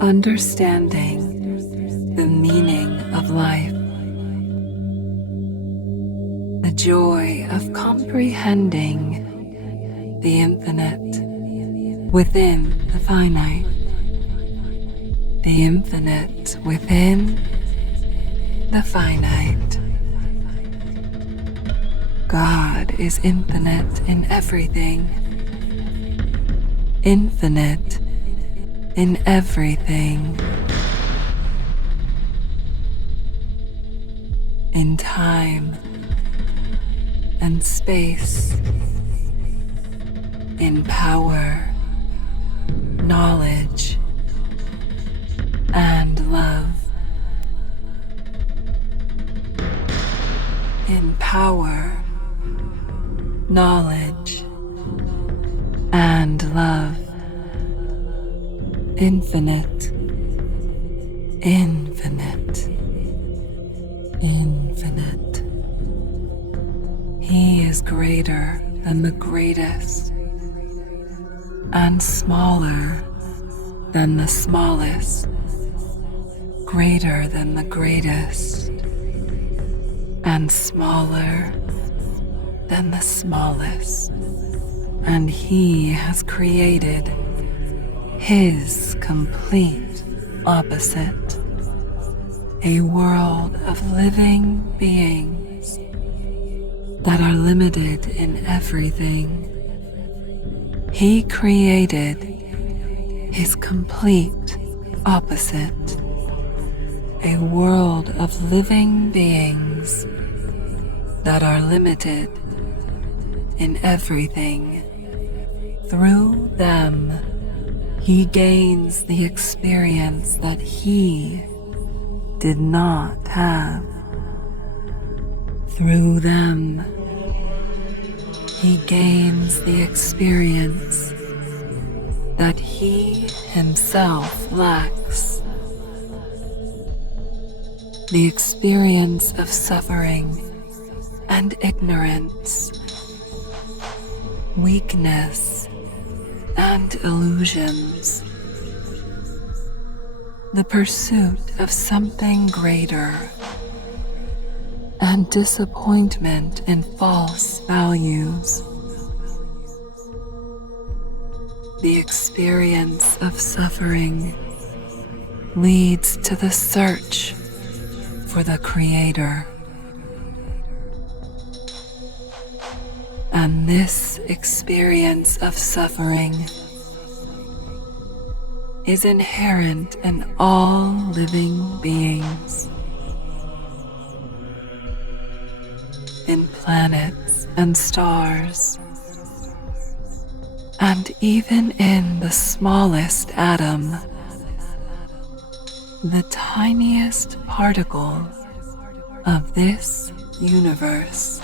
understanding the meaning of life, the joy of comprehending the infinite within the finite, the infinite within the finite. God is infinite in everything, infinite in everything, in time and space, in power, knowledge, and love, in power, knowledge, and love, infinite, infinite, infinite. He is greater than the greatest and smaller than the smallest, greater than the greatest and smaller than the smallest. And He has created His complete opposite, a world of living beings that are limited in everything. He created His complete opposite, a world of living beings that are limited in everything. Through them, He gains the experience that He did not have. Through them, He gains the experience that He Himself lacks. The experience of suffering and ignorance, weakness and illusions, the pursuit of something greater, and disappointment in false values. The experience of suffering leads to the search for the Creator. And this experience of suffering is inherent in all living beings, in planets and stars, and even in the smallest atom, the tiniest particle of this universe.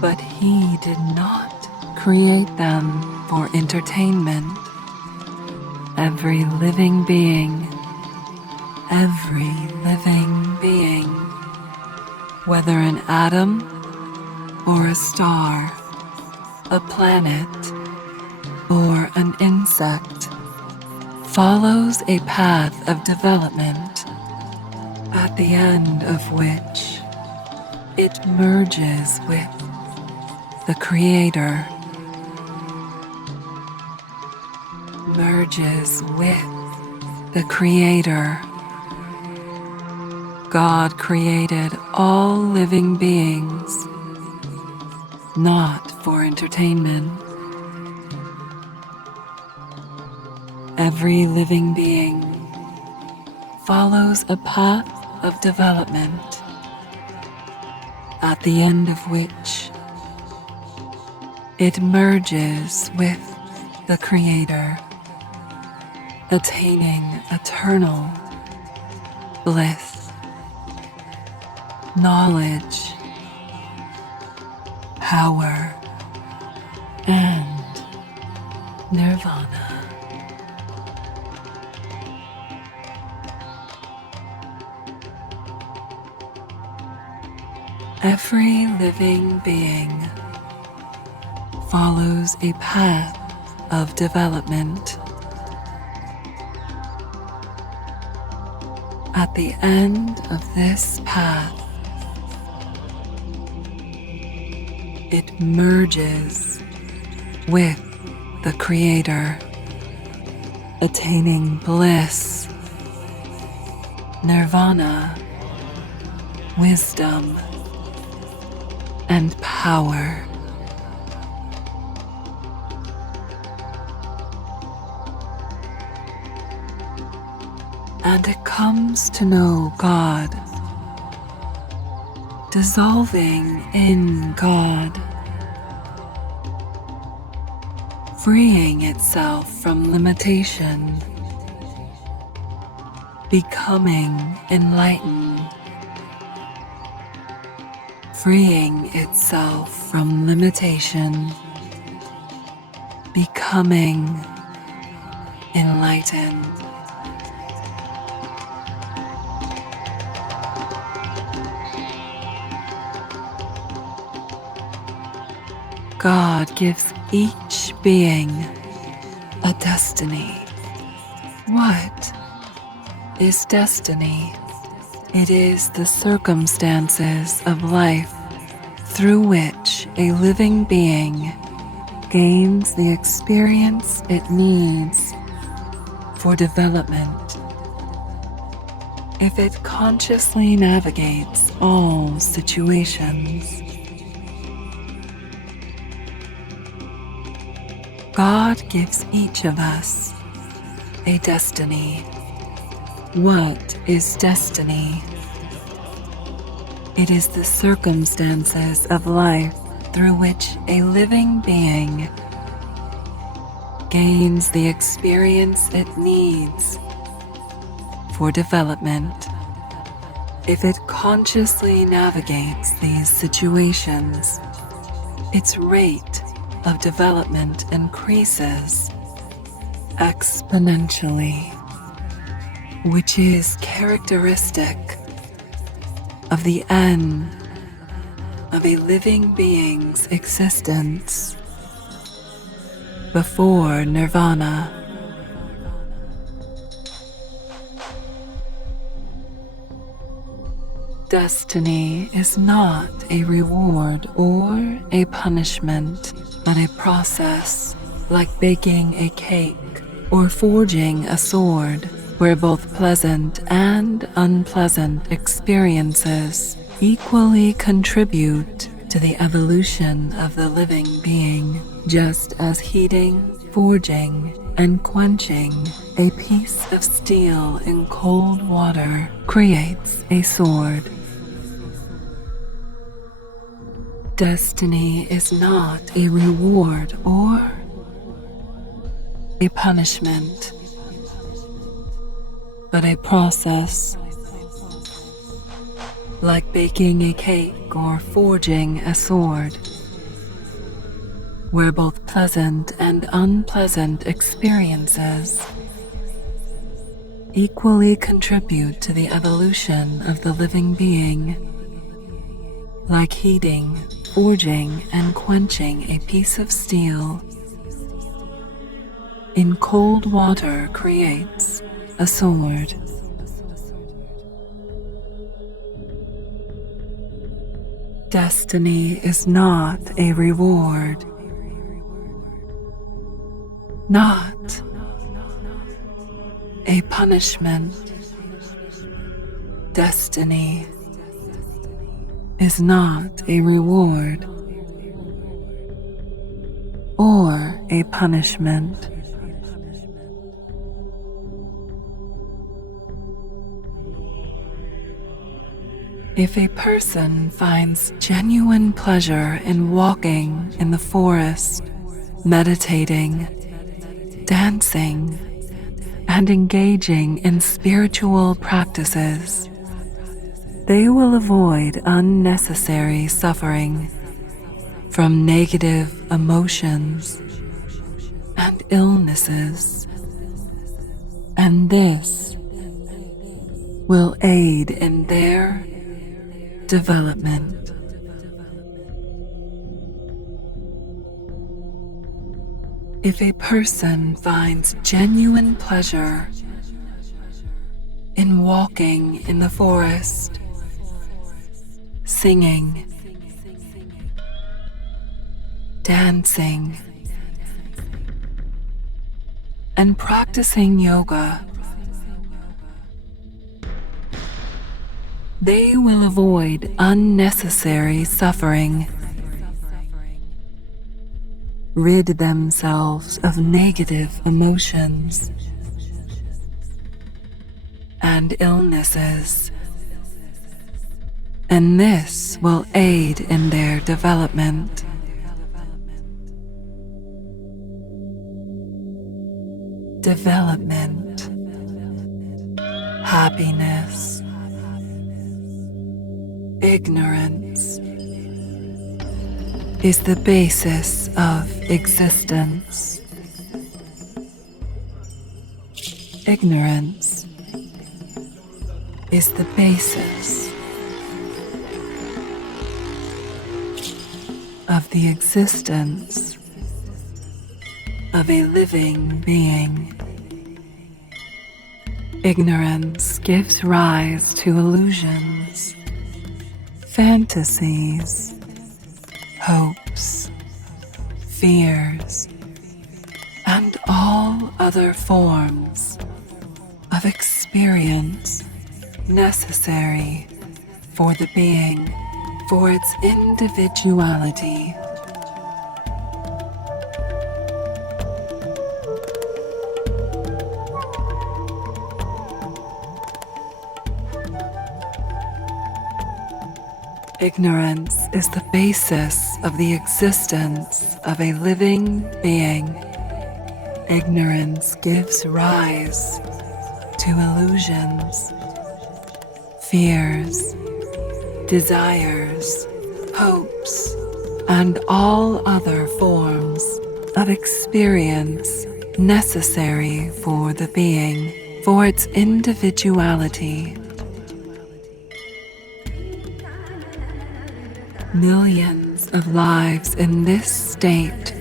But He did not create them for entertainment. Every living being, whether an atom or a star, a planet or an insect, follows a path of development at the end of which it merges with the Creator, merges with the Creator. God created all living beings, not for entertainment. Every living being follows a path of development, at the end of which it merges with the Creator, attaining eternal bliss, knowledge, power, and nirvana. Every living being follows a path of development. At the end of this path, it merges with the Creator, attaining bliss, nirvana, wisdom, and power. And it comes to know God, dissolving in God, freeing itself from limitation, becoming enlightened, freeing itself from limitation, becoming enlightened. God gives each being a destiny. What is destiny? It is the circumstances of life through which a living being gains the experience it needs for development. If it consciously navigates all situations, God gives each of us a destiny. What is destiny? It is the circumstances of life through which a living being gains the experience it needs for development. If it consciously navigates these situations, its rate of development increases exponentially, which is characteristic of the end of a living being's existence before nirvana. Destiny is not a reward or a punishment, but a process, like baking a cake or forging a sword, where both pleasant and unpleasant experiences equally contribute to the evolution of the living being, just as heating, forging, and quenching a piece of steel in cold water creates a sword. Destiny is not a reward or a punishment, but a process, like baking a cake or forging a sword, where both pleasant and unpleasant experiences equally contribute to the evolution of the living being, like heating, forging, and quenching a piece of steel in cold water creates a sword. Destiny is not a reward, not a punishment. Destiny is not a reward or a punishment. If a person finds genuine pleasure in walking in the forest, meditating, dancing, and engaging in spiritual practices, they will avoid unnecessary suffering from negative emotions and illnesses, and this will aid in their development. If a person finds genuine pleasure in walking in the forest, singing, dancing, and practicing yoga, they will avoid unnecessary suffering, rid themselves of negative emotions and illnesses, and this will aid in their development. Development, happiness, ignorance is the basis of existence. Ignorance is the basis of the existence of a living being. Ignorance gives rise to illusions, fantasies, hopes, fears, and all other forms of experience necessary for the being, for its individuality. Ignorance is the basis of the existence of a living being. Ignorance gives rise to illusions, fears, desires, hopes, and all other forms of experience necessary for the being, for its individuality. Millions of lives in this state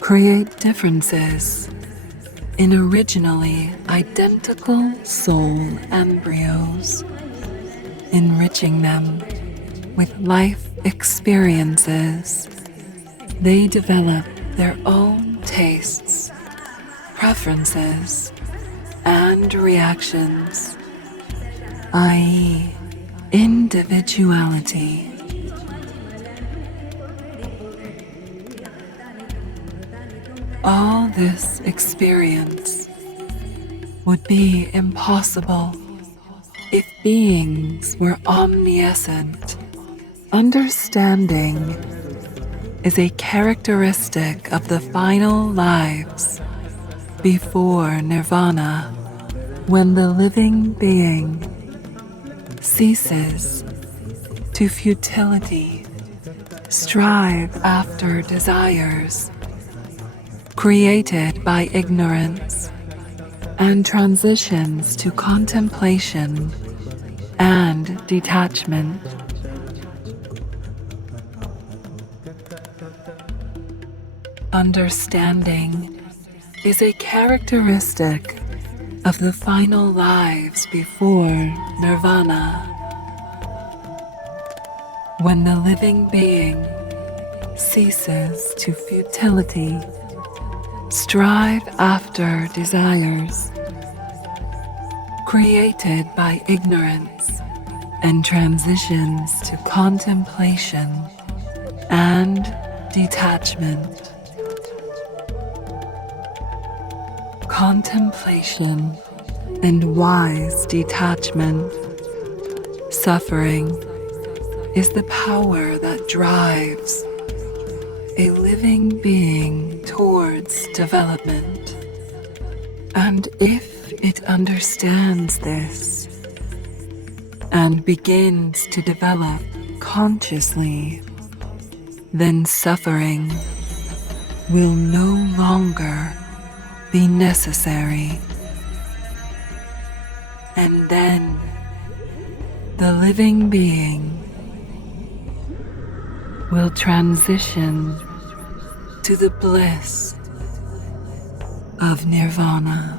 create differences in originally identical soul embryos, enriching them with life experiences. They develop their own tastes, preferences, and reactions, i.e., individuality. All this experience would be impossible if beings were omniscient. Understanding is a characteristic of the final lives before nirvana, when the living being ceases to futility, strive after desires created by ignorance, and transitions to contemplation and detachment. Understanding is a characteristic of the final lives before nirvana, when the living being ceases to futility, strive after desires created by ignorance, and transitions to contemplation and detachment. Contemplation and wise detachment. Suffering is the power that drives a living being towards development. And if it understands this and begins to develop consciously, then suffering will no longer be necessary. And then the living being will transition to the bliss of nirvana.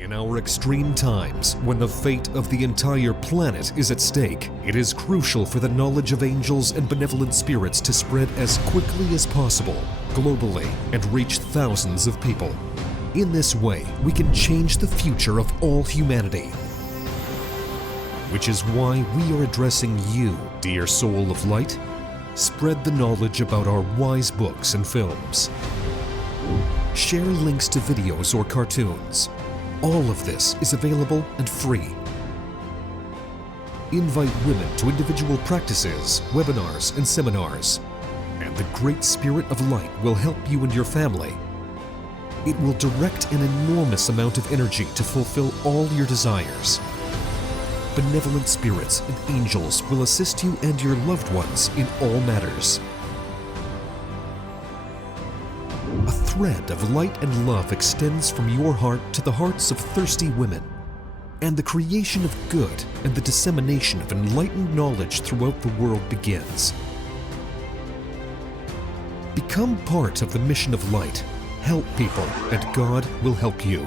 In our extreme times, when the fate of the entire planet is at stake, it is crucial for the knowledge of angels and benevolent spirits to spread as quickly as possible, globally, and reach thousands of people. In this way, we can change the future of all humanity. Which is why we are addressing you, dear soul of light. Spread the knowledge about our wise books and films. Share links to videos or cartoons. All of this is available and free. Invite women to individual practices, webinars, and seminars. And the Great Spirit of Light will help you and your family. It will direct an enormous amount of energy to fulfill all your desires. Benevolent spirits and angels will assist you and your loved ones in all matters. A thread of light and love extends from your heart to the hearts of thirsty women, and the creation of good and the dissemination of enlightened knowledge throughout the world begins. Become part of the mission of light. Help people, and God will help you.